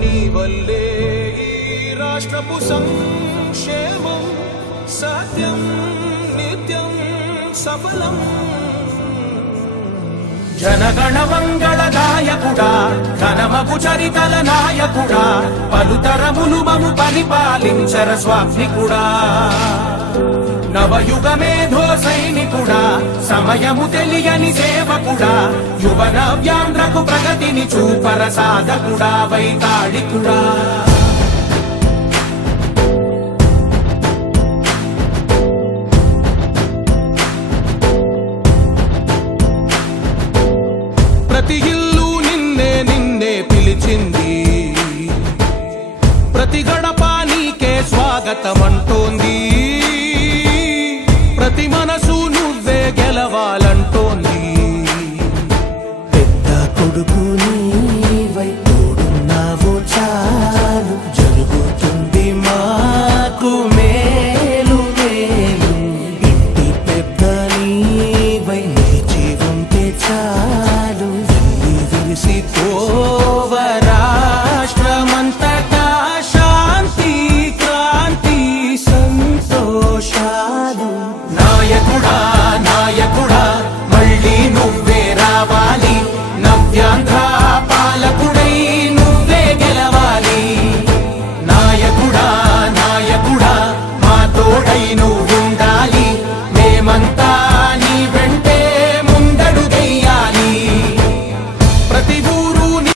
నీ వల్లే ఈ రాష్ట్రపు సంక్షేమం సత్యం నిత్యం సఫలం. జనగణ మంగళ నాయకుడా, ఘనమగు చరితల నాయకుడా, పలుతరములు మము పరిపాలించర స్వామికుడా. నవయుగ మేధో సైనికుడా, సమయము తెలియని సేవకుడా, యువన వ్యాంధ్రకు ప్రగతిని చూపర సాధకుడా, వైతాళికుడా. ప్రతి ఇల్లు నిన్నే నిన్నే పిలిచింది, ప్రతి గడప నీకే స్వాగతమంటోంది, ప్రతి మనసు నువ్వే గెలవాలంటోంది. పెద్ద కొడుకు నీవై తోడున్నావో చాలు, జరుగుతుంది మాకు మేలు మేలు. ఇంటి పెద్ద నీవై నిలిచి ఉంటే చాలు, విరిసిపో